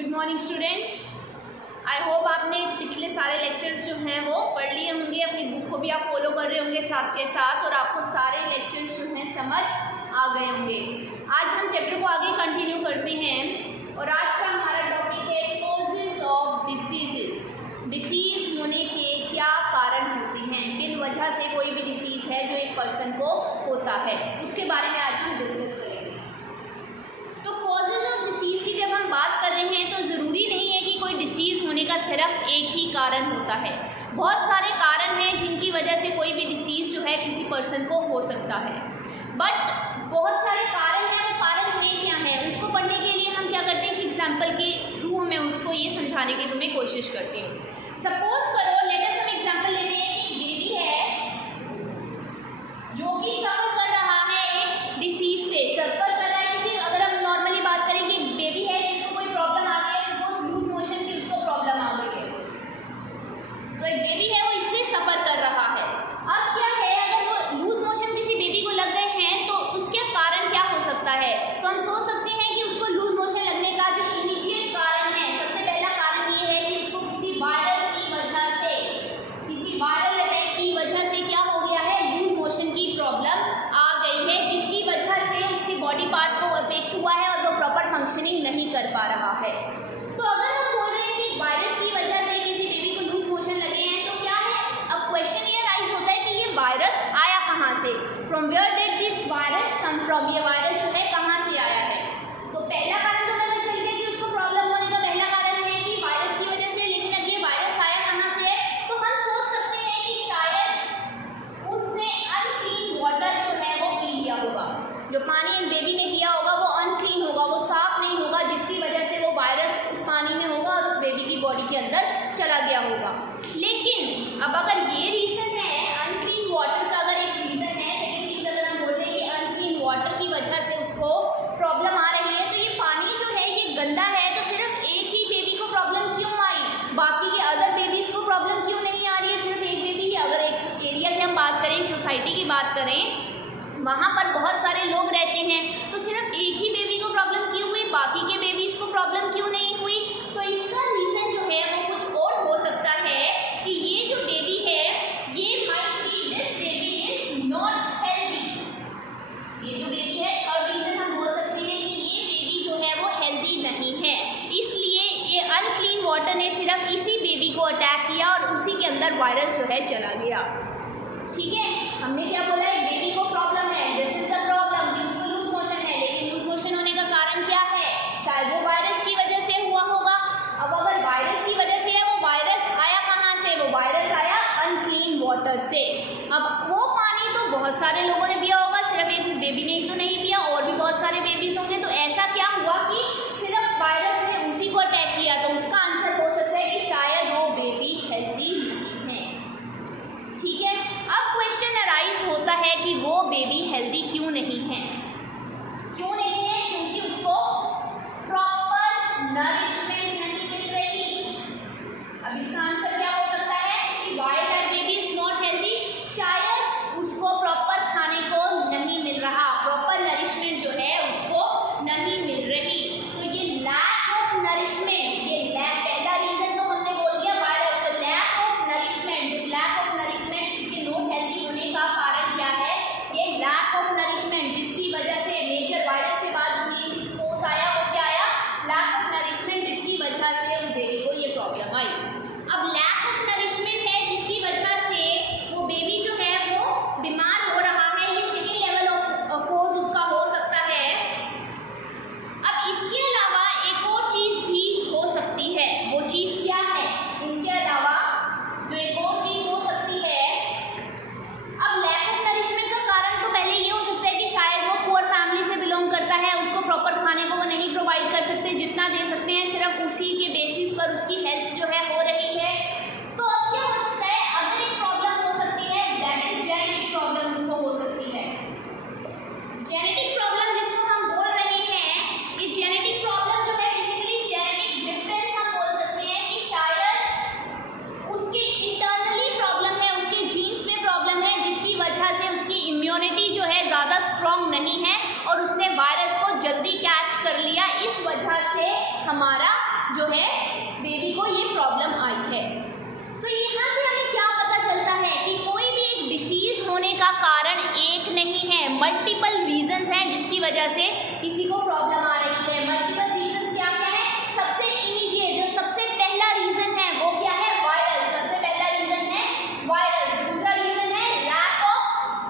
Good morning students. I hope आपने पिछले सारे लेक्चर्स जो हैं वो पढ़ लिए होंगे, अपनी बुक को भी आप फॉलो कर रहे होंगे साथ के साथ, और आपको सारे लेक्चर्स जो हैं समझ आ गए होंगे। आज हम चैप्टर को आगे कंटिन्यू करते हैं और आज का हमारा टॉपिक है कॉजेज ऑफ डिसीजेस। डिसीज़ होने के क्या कारण होते हैं, किन वजह से कोई भी डिसीज़ है जो एक पर्सन को होता है, उसके बारे में आज हम डिस्कस करेंगे। तो कॉजेज ऑफ डिसीज़ की जब हम बात कर रहे हैं तो ज़रूरी नहीं है कि कोई डिसीज़ होने का सिर्फ एक ही कारण होता है। बहुत सारे कारण हैं जिनकी वजह से कोई भी डिसीज़ जो है किसी पर्सन को हो सकता है, बट बहुत सारे कारण हैं, वो कारण है क्या है उसको पढ़ने के लिए हम क्या करते हैं कि एग्जाम्पल के थ्रू मैं उसको ये समझाने की तुम्हें कोशिश करती हूँ। सपोज करो, लेट अस हम एग्जाम्पल लेते हैं कि बेबी है जो कि सफ़र कर रहा है एक डिसीज़ से, सफ़र कर रहा है किसी, अगर हम नॉर्मली बात करें कि बेबी है जिसको कोई प्रॉब्लम आ गई है, सपोज लूज मोशन की उसको प्रॉब्लम आ गई है, तो एक बेबी है वो इससे सफ़र कर रहा है। अब क्या है, अगर वो लूज मोशन किसी बेबी को लग गए हैं तो उसके कारण क्या हो सकता है, तो हम सोच सकते हैं कि उसको लूज मोशन लगने का जो इमीडिएट कारण है, सबसे पहला कारण ये है कि उसको किसी वायरस की वजह से, किसी वायरल अटैक की वजह से क्या हो गया है, लूज मोशन की प्रॉब्लम आ गई है, जिसकी वजह से उसके बॉडी पार्ट को अफेक्ट हुआ है और वो प्रॉपर फंक्शनिंग नहीं कर पा रहा है। तो अगर हम बोल रहे हैं कि वायरस की वजह से किसी बेबी को लूज मोशन लगे हैं तो क्या है, अब क्वेश्चन ये राइज होता है कि ये वायरस आया कहाँ से, from where did this virus come from, ये वायरस जो है कहाँ से आया है। तो पहला कारण तो पता चल गया कि उसको प्रॉब्लम होने का पहला कारण है कि वायरस की वजह से, लेकिन अब ये वायरस आया कहाँ से है, तो हम सोच सकते हैं कि शायद उसने अनक्लीन वाटर जो है वो पी लिया होगा, जो पानी एक बेबी ने पिया होगा वो अनक्लीन होगा, वो साफ नहीं होगा, जिसकी वजह से वो वायरस उस पानी में होगा और उस बेबी की बॉडी के अंदर चला गया होगा। लेकिन अब अगर ये रीज़न है, अनक्लीन वाटर का अगर एक रीज़न है, सेकेंड चीज़ अगर हम बोल रहे हैं कि अनक्लीन वाटर की वजह से उसको प्रॉब्लम आ रही है, तो ये पानी जो है ये गंदा है, तो सिर्फ एक ही बेबी को प्रॉब्लम क्यों आई, बाकी के अदर बेबीज़ को प्रॉब्लम क्यों नहीं आ रही है, सिर्फ एक बेबी ही। अगर एक एरिया की हम बात करें, सोसाइटी की बात करें, वहाँ पर बहुत सारे लोग रहते हैं, तो सिर्फ एक ही बेबी को प्रॉब्लम क्यों हुई, बाकी के बेबीज़ को प्रॉब्लम क्यों नहीं हुई। तो इसका रीज़न जो है वो कुछ और हो सकता है कि ये जो बेबी है ये might be, this baby is not healthy. ये जो बेबी है, थर्ड रीज़न हम बोल सकते हैं कि ये बेबी जो है वो हेल्दी नहीं है, इसलिए ये अनक्लीन वाटर ने सिर्फ इसी बेबी को अटैक किया और उसी के अंदर वायरस जो है चला गया। ठीक है, हमने क्या बोला है, बेबी को प्रॉब्लम है, दिस इज द प्रॉब्लम कि उसको लूज मोशन है, लेकिन लूज मोशन होने का कारण क्या है, शायद वो वायरस की वजह से हुआ होगा। अब अगर वायरस की वजह से है, वो वायरस आया कहाँ से, वो वायरस आया अनक्लीन वाटर से। अब वो पानी तो बहुत सारे लोगों ने पिया होगा, सिर्फ एक बेबी ने ही तो नहीं पिया, और भी बहुत सारे बेबीज होंगे, तो ऐसा क्या हुआ कि सिर्फ वायरस ने उसी को अटैक किया, तो उसका आंसर हो सकता है कि शायद वो बेबी हेल्दी नहीं है। ठीक है, अब क्वेश्चन अराइज होता है कि वो बेबी हेल्दी क्यों नहीं है, क्यों नहीं है, क्योंकि उसको प्रॉपर नरिशमेंट नहीं मिल रही। अब इसका आंसर क्या हो सकता है कि why that baby is not healthy, शायद उसको प्रॉपर खाने को मल्टीपल रीजंस हैं जिसकी वजह से किसी को प्रॉब्लम आ रही है। मल्टीपल रीजंस क्या क्या है? सबसे इमीडिएट जो सबसे पहला रीजन है वो क्या है? वायरस। सबसे पहला रीजन है वायरस। दूसरा रीजन है लैक ऑफ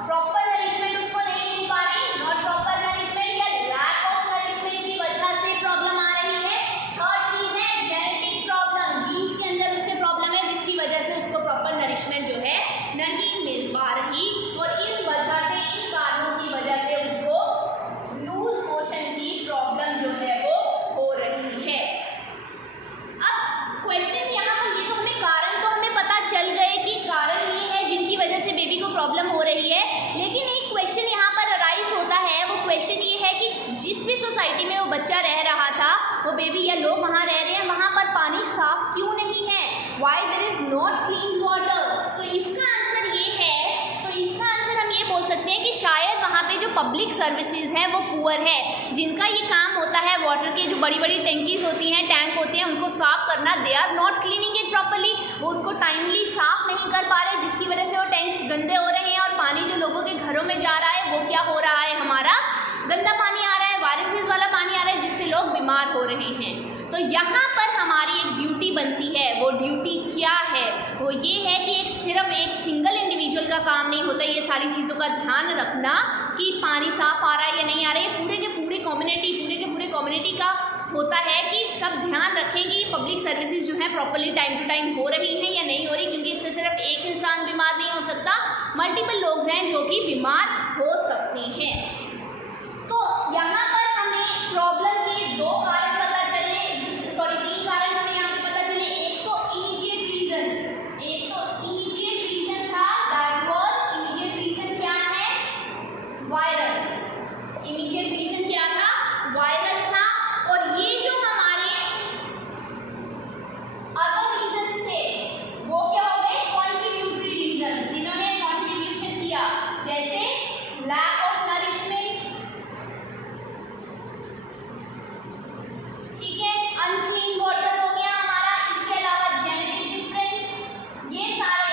प्रॉपर नरिशमेंट, उसको नहीं मिल पा रही, नॉट प्रॉपर नरिशमेंट या लैक ऑफ नरिशमेंट की वजह से प्रॉब्लम आ रही है। थर्ड चीज है जेनेटिक प्रॉब्लम, जीन्स के अंदर उसके प्रॉब्लम है जिसकी वजह से उसको प्रॉपर नरिशमेंट जो है नहीं मिल पा रही, और इन वजह से, इन कारणों की वजह से उसको लूज मोशन की प्रॉब्लम जो है वो हो रही है। अब क्वेश्चन यहाँ पर ये तो हमें कारण तो हमें पता चल गए कि कारण ये है जिनकी वजह से बेबी को प्रॉब्लम हो रही है, लेकिन एक क्वेश्चन यहाँ पर अराइज होता है। वो क्वेश्चन ये है कि जिस भी सोसाइटी में वो बच्चा रह रहा था, वो बेबी या लोग वहाँ रह रहे हैं, वहाँ पर पानी साफ क्यों नहीं है? Why there is not clean water? तो इसका आंसर ये है, तो इसका आंसर हम ये बोल सकते हैं कि शायद वहाँ पे जो पब्लिक सर्विसेज हैं वो पुअर है, जिनका ये काम होता है वाटर के जो बड़ी बड़ी टैंकीज होती हैं, टैंक होते हैं, उनको साफ करना, they are not cleaning it properly. वो उसको टाइमली साफ नहीं कर पा रहे, जिसकी वजह से वो टैंक्स गंदे हो रहे हैं और पानी जो लोगों के घरों में जा रहा है वो क्या हो रहा है? हमारा गंदा पानी आ रहा है, वायरसेस वाला पानी आ रहा है, जिससे लोग बीमार हो रहे हैं। तो यहाँ पर हमारी एक ड्यूटी बनती है। वो ड्यूटी क्या है? वो ये है कि सिर्फ एक सिंगल इंडिविजुअल का काम नहीं होता ये सारी चीज़ों का ध्यान रखना कि पानी साफ आ रहा है या नहीं आ रहा है। पूरे के पूरे कम्युनिटी का होता है कि सब ध्यान रखें कि पब्लिक सर्विसेज जो है प्रॉपर्ली टाइम टू टाइम हो रही हैं या नहीं हो रही, क्योंकि इससे सिर्फ एक इंसान बीमार नहीं हो सकता, मल्टीपल लोग हैं जो कि बीमार हो सकते हैं। तो यहाँ पर हमें प्रॉब्लम के दो कारण पता चले, सॉरी 3 कारण हमें यहाँ पे पता चले। एक तो इमीडिएट रीजन था, दैट वाज इमीडिएट रीजन क्या है? वायरस। इमीडिएट रीजन क्या था? वायरस था। और ये जो हमारे अदर रीजन्स थे वो क्या हो गए? कॉन्ट्रीब्यूटरी रीजन्स, जिन्होंने कॉन्ट्रीब्यूशन किया, जैसे लैक ऑफ नरिशमेंट, ठीक है, अनक्लीन वाटर हो गया हमारा, इसके अलावा जेनेटिक डिफरेंस, ये सारे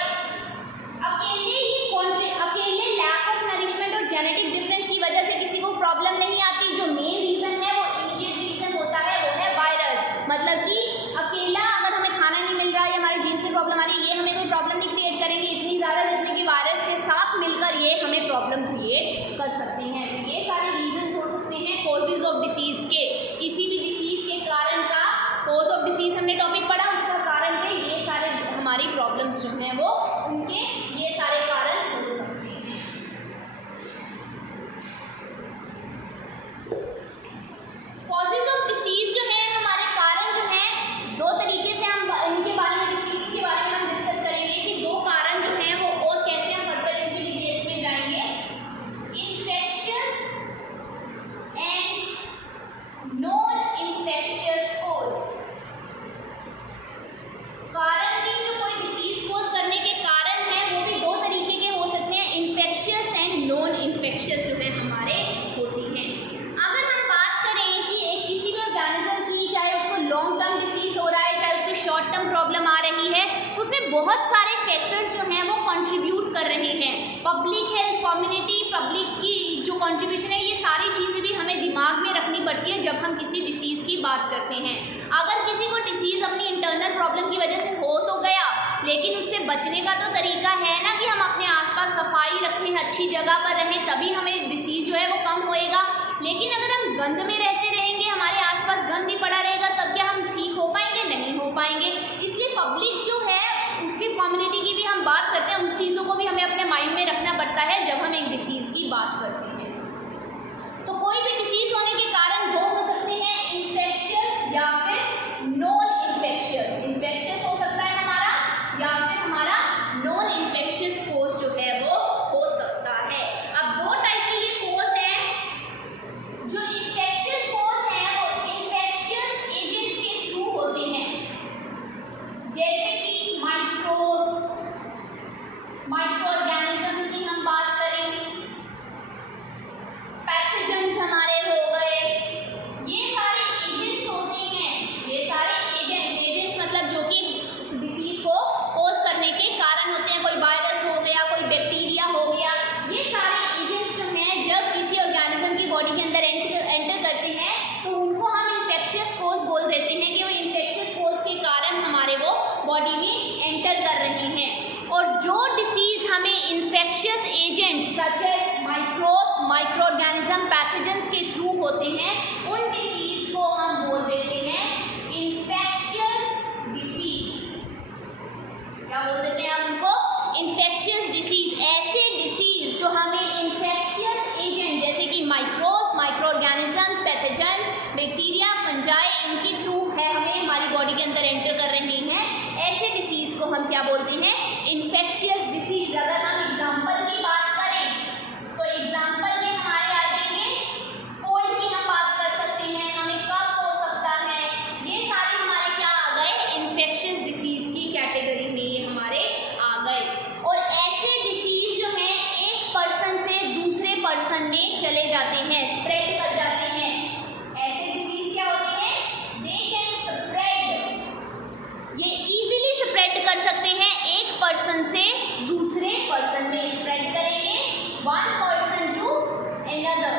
अकेले लैक ऑफ नरिशमेंट और जेनेटिक डिफरेंस की वजह से किसी को प्रॉब्लम नहीं आती। जो मेन रीजन है वो इमीडिएट रीजन होता है, वो है वायरस। मतलब कि अकेला अगर हमें खाना नहीं मिल रहा है या हमारे जीन्स में प्रॉब्लम आ रही है, ये हमें कोई प्रॉब्लम नहीं क्रिएट करेंगे इतनी ज़्यादा, जितने कि वायरस के साथ मिलकर ये हमें प्रॉब्लम क्रिएट कर सकते हैं। तो ये सारे रीजन हो सकते हैं कॉजेज ऑफ डिसीज के। किसी भी डिसीज के कारण का, कॉज ऑफ डिसीज हमने टॉपिक पढ़ा, उसका कारण के ये सारे हमारी प्रॉब्लम्स जो हैं वो उनके ये सारे कारण हो सकते हैं। कॉजेज ऑफ डिसीज जो है हमारे कारण जो है, दो तरीके से हम इनके बारे में, डिसीज के बारे में हम डिस्कस करेंगे कि दो कारण जो हैं वो और कैसे हम फर्दर इनकी डिटेल्स में जाएंगे। Infectious and non infectious cause. कारण भी जो कोई डिसीज कोज करने के कारण है वो भी दो तरीके के हो सकते हैं, इन्फेक्शियस एंड नॉन इन्फेक्शियस जो है हमारे होती हैं। अगर हम बात करें कि एक किसी भी ऑर्गेनिज्म की, चाहे उसको लॉन्ग टर्म डिसीज हो रहा है, चाहे उसको शॉर्ट टर्म प्रॉब्लम आ रही है, तो उसमें बहुत सारे फैक्टर्स जो हैं वो कंट्रीब्यूट कर रहे हैं। पब्लिक हेल्थ, कम्युनिटी, पब्लिक की जो कंट्रीब्यूशन है, ये सारी चीज़ें भी हमें दिमाग में रखनी पड़ती है जब हम किसी डिसीज़ की बात करते हैं। अगर किसी को डिसीज़ अपनी इंटरनल प्रॉब्लम की वजह से हो तो गया, लेकिन उससे बचने का तो तरीका है ना कि हम अपने आसपास सफाई रखें, अच्छी जगह पर रहें, तभी हमें डिसीज़ जो है वो कम होएगा। लेकिन अगर हम गंद में रहते रहेंगे, हमारे आसपास गंद ही पड़ा रहेगा, तब क्या हम ठीक हो पाएंगे? नहीं हो पाएंगे। इसलिए पब्लिक जो है उसकी कम्युनिटी की भी हम बात करते हैं, उन चीज़ों को भी हमें अपने माइंड में रखना पड़ता है जब हम एक डिसीज़ की बात करते हैं। तो कोई भी डिसीज़ होने के कारण दो हो सकते हैं, इन्फेक्शियस या फिर नॉन इन्फेक्शियस। इन्फेक्शियस हो सकता है हमारा, या फिर हमारा नॉन इन्फेक्शियस कोज जो है वो हो सकता है। अब दो टाइप के ये कोज हैं। जो इन्फेक्शियस कोज है वो इन्फेक्शियस एजेंट्स के थ्रू होते हैं, जैसे कि माइक्रो ऑर्गेनिजम्स की हम बात करें, infectious agents such as microbes, micro organism, pathogens के थ्रू होते हैं, उन डिसीज को हम बोल देते हैं इन्फेक्शियस डिसीज। क्या बोल देते हैं हम उनको? Infectious disease. ऐसे डिसीज जो हमें इन्फेक्शियस एजेंट जैसे कि microbes, micro organism, pathogens, bacteria, fungi, इनके थ्रू है हमें हमारी बॉडी के अंदर एंटर कर रहे हैं, ऐसे डिसीज को हम क्या बोलते हैं? Infectious disease. अगर हम एग्जांपल की बात करें तो एग्जांपल में हमारे आ जाएंगे कोल्ड की हम बात कर सकते हैं, हमें कफ हो सकता है, ये सारे हमारे क्या आ गए? इन्फेक्शियस डिसीज की कैटेगरी में ये हमारे आ गए। और ऐसे डिसीज जो हैं एक पर्सन से दूसरे पर्सन में चले जाते हैं, स्प्रेड कर जाते हैं। ऐसे डिसीज क्या होते हैं? दे कैन स्प्रेड, ये इजीली स्प्रेड कर सकते हैं, एक पर्सन से दूसरे पर्सन में स्प्रेड करेंगे, वन पर्सन टू अनदर,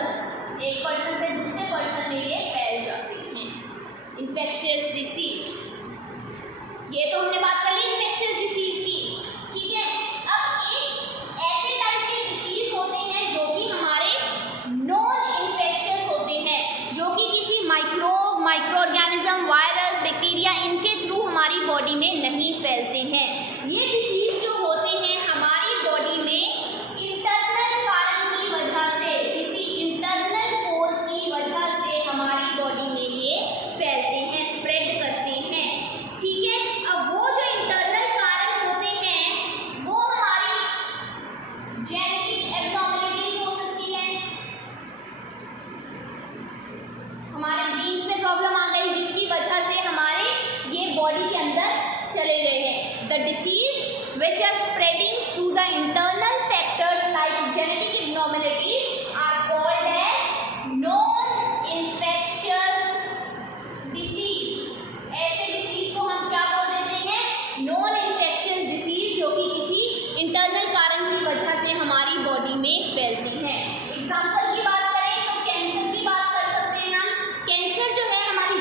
एक पर्सन से दूसरे पर्सन में ये फैल जाते हैं, इन्फेक्शियस डिसीज। ये तो हमने बात कर ली इन्फेक्शियस डिसीज की, ठीक है। अब एक ऐसे टाइप के डिसीज होते हैं जो कि हमारे नॉन इन्फेक्शियस होते हैं, जो कि किसी microbe, micro organism, virus, bacteria, इनके थ्रू हमारी बॉडी में नहीं फैलते हैं। ये डिसीज जो होते हैं हमारी बॉडी में इंटरनल कारण की वजह से, किसी इंटरनल कोज की वजह से हमारी बॉडी में ये फैलते हैं, स्प्रेड करते हैं, ठीक है। अब वो जो इंटरनल कारण होते हैं वो हमारी जेनेटिक एब्नॉर्मलिटीज हो सकती है, हमारे जीन्स में प्रॉब्लम आ गई जिसकी वजह से हमारे ये बॉडी के अंदर चले गए हैं। The disease which are spreading through the internal factors like genetic abnormalities are called as non-infectious disease। ऐसे डिसीज को हम क्या बोल देते हैं? non-infectious disease, जो कि किसी इंटरनल कारण की वजह से हमारी बॉडी में फैलती हैं। एग्जाम्पल की बात करें तो कैंसर की बात कर सकते हैं हम। कैंसर जो है हमारी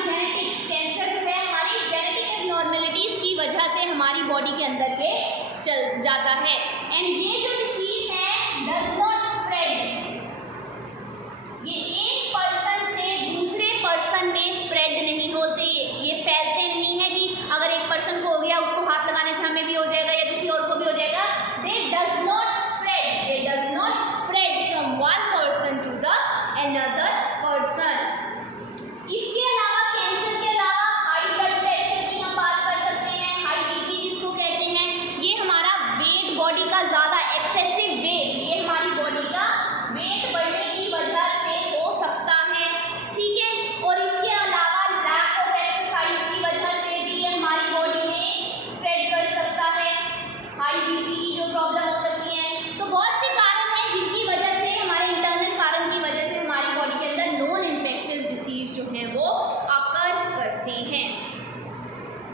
कैंसर जो है हमारी जेनेटिक एब्नॉर्मलिटीज की वजह से हमारी बॉडी के अंदर ये चल जाता है। एंड ये जो डिसीज है डज नॉट स्प्रेड, ये एक पर्सन से दूसरे पर्सन में स्प्रेड नहीं होते, ये फैलते नहीं है कि अगर एक पर्सन को हो गया उसको हाथ लगाने से हमें भी हो जाएगा या किसी और को भी हो जाएगा। They does not spread, they does not spread from one person to the another person. इसके अलावा कैंसर के अलावा हाई ब्लड प्रेशर की हम बात कर सकते हैं, हाई बीपी जिसको कहते हैं, ये हमारा वेट, बॉडी का ज़्यादा एक्सेसिव वेट, ये हमारी बॉडी का वेट बढ़ने की वजह से हो सकता है, ठीक है। और इसके अलावा लैक ऑफ एक्सरसाइज की वजह से भी ये हमारी बॉडी में स्प्रेड कर सकता है, हाई बीपी की जो प्रॉब्लम हो सकती है। तो बहुत से कारण हैं जिनकी वजह से, हमारे इंटरनल कारण की वजह से हमारी बॉडी के अंदर नॉन इन्फेक्शियस डिसीज जो है वो अकर करते हैं।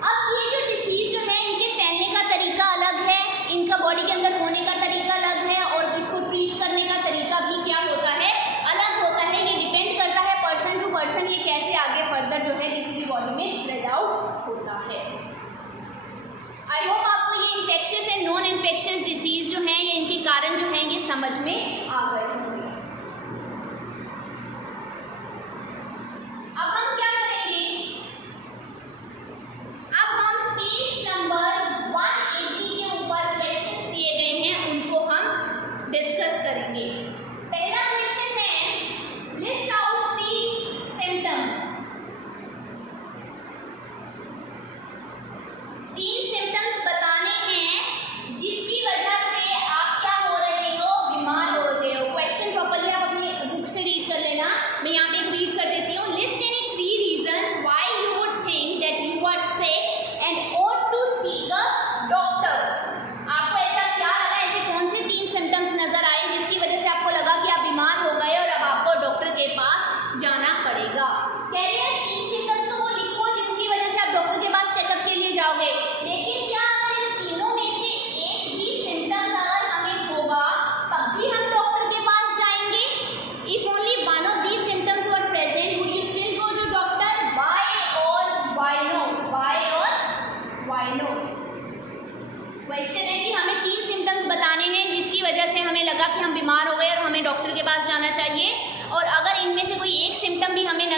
अब ये जो डिसीज जो है इनके फैलने का तरीका अलग है, इनका बॉडी के अंदर होने का तरीका अलग है, और इसको ट्रीट करने का तरीका भी क्या होता है? अलग होता है। ये डिपेंड करता है पर्सन टू पर्सन, ये कैसे आगे फर्दर जो है किसी की बॉडी में स्प्रेड आउट होता है। आई होप आपको ये infectious and non infectious disease जो हैं ये इनके कारण जो हैं ये समझ में आ गए होंगे। अब हम क्या करेंगे? अब हम पेज नंबर 180 के ऊपर क्वेश्चंस दिए गए हैं, उनको हम डिस्कस करेंगे। पहला क्वेश्चन है लिस्ट आउट 3 सिम्टम्स। 3 सिम्टम्स बताने हैं जिसकी वजह से आप क्या हो रहे हो? बीमार हो रहे हो। क्वेश्चन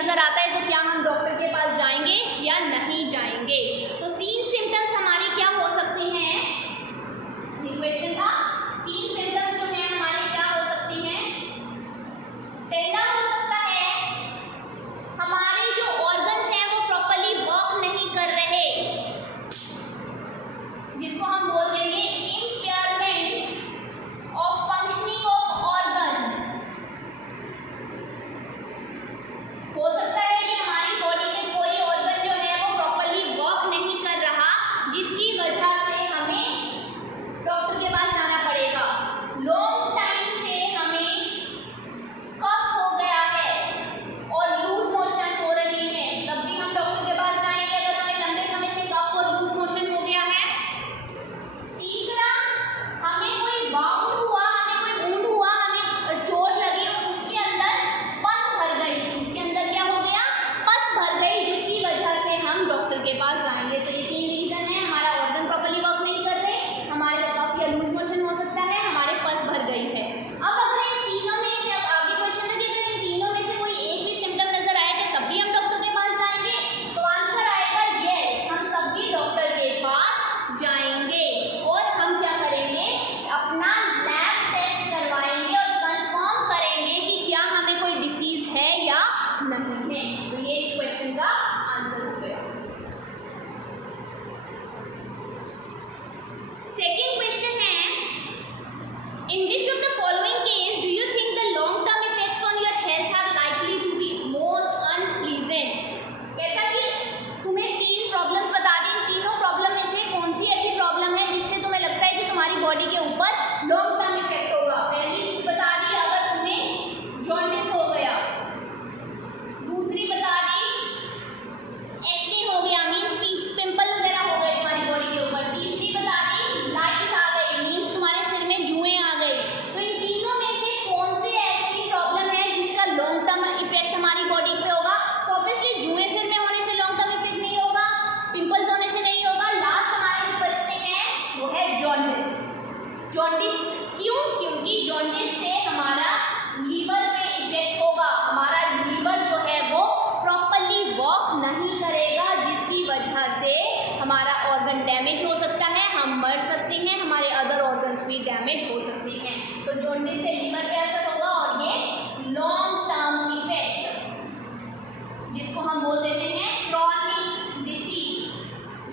नज़र आता है तो क्या हम डॉक्टर के पास जाएंगे या नहीं जाएंगे। तो 3 सिम्टम्स हमारे क्या हो सकते हैं, क्वेश्चन था 3 सिम्टम्स जो है हमारे क्या हो सकते हैं। पहला हो सकता है हमारे जो ऑर्गन्स हैं वो प्रॉपर्ली वर्क नहीं कर रहे, जिसको हम बोल देंगे impairment of functioning of organs. हो सकता है कि हमारी बॉडी में कोई ऑर्गन जो है वो प्रॉपर्ली वर्क नहीं कर रहा, जिसकी वजह से हमें डॉक्टर के पास जाना पड़ेगा। लॉन्ग टाइम से हमें कफ हो गया है और लूज मोशन हो रही है, तब भी हम डॉक्टर के पास जाएंगे अगर हमें लंबे समय से कफ और लूज मोशन हो गया है। तीसरा, हमें कोई बाउंड हुआ, हमें कोई वुंड हुआ, हमें चोट लगी और उसके अंदर पस भर गई, उसके अंदर क्या हो गया, पस भर गई, जिसकी वजह से हम डॉक्टर के पास जाएंगे। तो ये 3 रीजन है, हमारा ऑर्गन प्रॉपर्ली वर्क नहीं कर रहे, हमारे कफ या लूज मोशन हो सकता है, हमारे पस भर गई है। अब अगर इन तीनों में से, अब आगे क्वेश्चन है कि अगर इन तीनों में से कोई एक भी सिम्टम नजर आएगा तब भी हम डॉक्टर के पास जाएंगे, तो आंसर आएगा यस, हम तब भी डॉक्टर के पास जाएंगे और हम क्या करेंगे, अपना लैब टेस्ट करवाएंगे और कंफर्म करेंगे कि क्या हमें कोई डिसीज है या नहीं है। तो ये इस क्वेश्चन का आंसर हो गया। सेकेंड क्वेश्चन है, in which of the following case do you think the long term effects on your health are likely to be most unpleasant. कहता कि तुम्हें 3 प्रॉब्लम्स बता दी, इन तीनों प्रॉब्लम में से कौन सी ऐसी प्रॉब्लम है जिससे तुम्हें लगता है कि तुम्हारी बॉडी के ऊपर लॉन्ग टर्म इफेक्ट होगा। पहली बता दी अगर तुम्हें जॉन्डिस हो गया, दूसरी बता दी एक्ने हो गया, मीन्स पिंपल वगैरह हो गए तुम्हारी बॉडी के ऊपर, तीसरी बता दी लाइट्स आ गई, मीन्स तुम्हारे सिर में जुएं आ गई। तो इन तीनों में से कौन सी ऐसी प्रॉब्लम है जिसका लॉन्ग टर्म इफेक्ट हमारी बॉडी पे होगा। तो ऑब्वियसली जुएं सिर में होने से लॉन्ग टर्म इफेक्ट नहीं होगा, पिंपल्स होने से नहीं होगा। लास्ट हमारे जो बचते हैं वो है जॉन्डिस। जॉन्डिस क्यों, क्योंकि जॉन्डिस से हमारा लीवर पे इफेक्ट होगा, हमारा लीवर जो है वो प्रॉपर्ली वर्क नहीं करेगा, जिसकी वजह से हमारा ऑर्गन डैमेज हो सकता है, हम मर सकते हैं, हमारे अदर ऑर्गन्स भी डैमेज हो सकते हैं। तो जॉन्डिस से लीवर पे असर होगा और ये लॉन्ग टर्म इफेक्ट, जिसको हम बोल देते हैं क्रॉनिक डिसीज,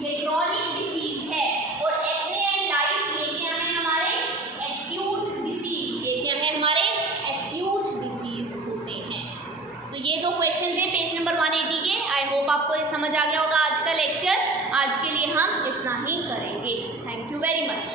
ये क्रॉनिक डिसीज है। और एक्ने एंड लाइट्स ये क्या है, हमारे एक्यूट डिसीज, ये क्या है, हमारे एक्यूट डिसीज होते हैं। तो ये 2 क्वेश्चन थे पेज नंबर 180 के। आई होप आपको ये समझ आ गया होगा आज का लेक्चर। आज के लिए हम इतना ही करेंगे। Thank you very much.